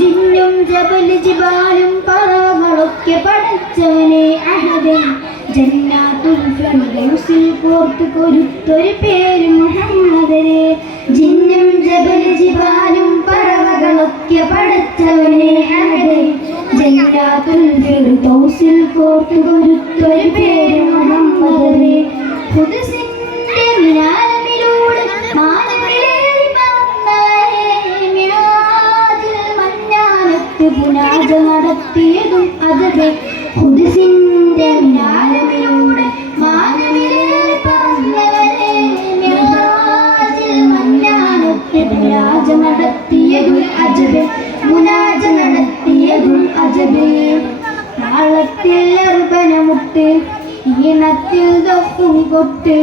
ജിന്നും ജബൽ ജിബാലും പറകളൊക്കെ പടച്ചവനെ അഹദൻ. ജന്നാത്തുൽ ഫിർദൗസിൽ പോർത്തു കൊരുത്തൊരു പേര് മുഹമ്മദരെ ജിന്നും ജബൽ ജിബാലും പറവകളൊക്കെ പടച്ചവനെ അഹദൻ. ജന്നാത്തുൽ ഫിർദൗസിൽ പോർത്തു കൊരുത്തൊരു പേര് മുഹമ്മദരെ ഖുദ്സിന്റെ പുനാജ നടത്തിയതും അതത് ഖുദ്സിന്റെ മിനാരമിലൂടെ മാനവിലേറി പറന്നവരെ മിറാജിൽ മഞ്ഞാനത്ത് പുനാജ നടത്തിയതും അജബ് മുനാജ നടത്തിയതും അജബ് നാളത്തിൽ അർബനമുട്ട് ഈണത്തിൽ ദഫും കൊട്ട്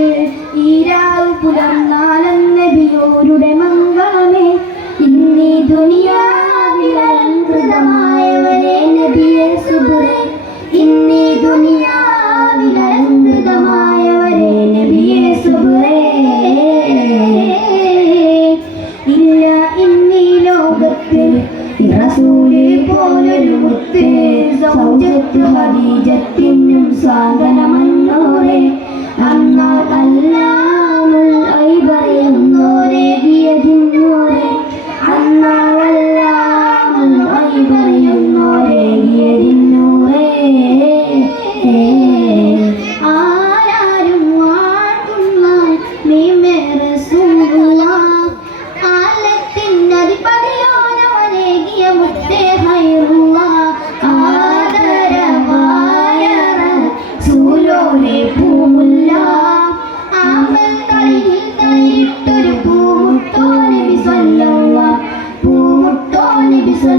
ഈരാവ് പുലർന്നാലെന്ന നബിയോരുടെ മംഗളമേ. ഇന്നീ ദുനിയാവിലങ്കൃതമായവരെ സൗജത്ത് ഹദീജത്തിനും സാധനമന്നോരെ അന്നാൽ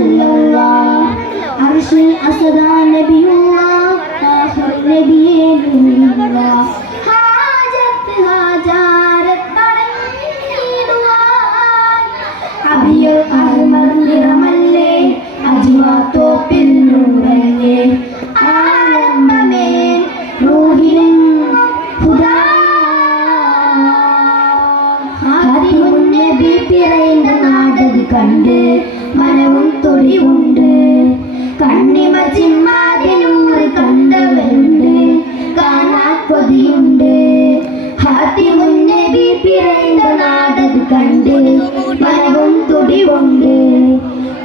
നബി عرش الأسد نبي الله آخر നബിയേ നൂറുള്ള കണ്ട് മനവും തൊടിവുണ്ട്. കണ്ണിമ ചിമ്മാതിനൂറ് കണ്ടവരുണ്ട്. കാണാൻ കൊതിയുണ്ട്. ഹാത്തിമുൻ മുന്നേ പിറയുന്ന നാടത് കണ്ട് മനവും തുടിവുണ്ട്.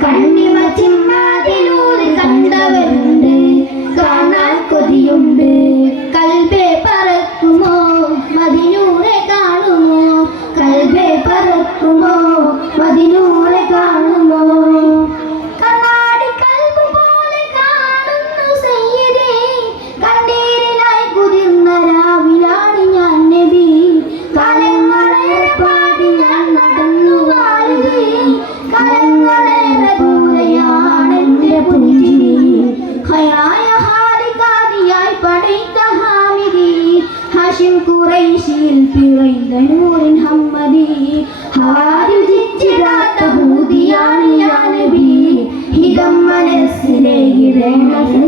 കണ്ണിമ ചിമ്മാതിനൂറ് ഹാഷിം കുറൈശിയിൽ പിറந்த നൂറിൻ ഹമ്മദി. ഹാരുചിച്ചിടാത്ത ഭൂതിയാണ് യാ നബി ഹിതം മനസ്സിലേകിടേണ്ട എന്റെ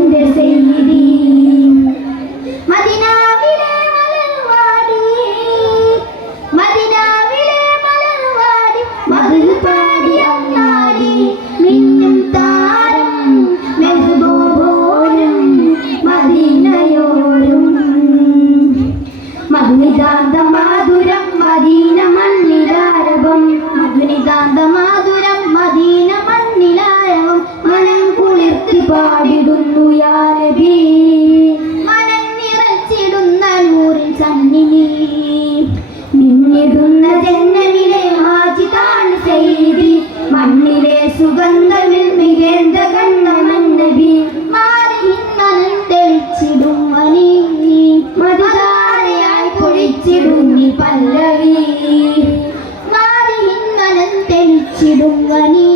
തെളിച്ചിടും വനി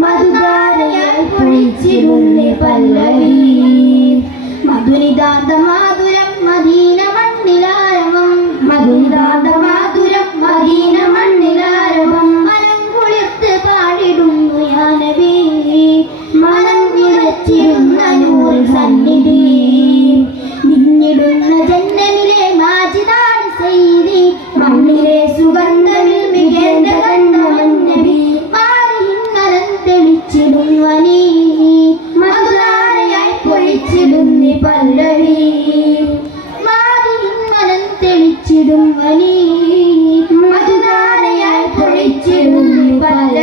മധുധാരയായി പൊഴിച്ചിടുന്നി പല്ലവി. മധുനിതാന്ത തെളിച്ചിടുന്നവനീ വലിയ അസ്സലാമു അലൈക്കും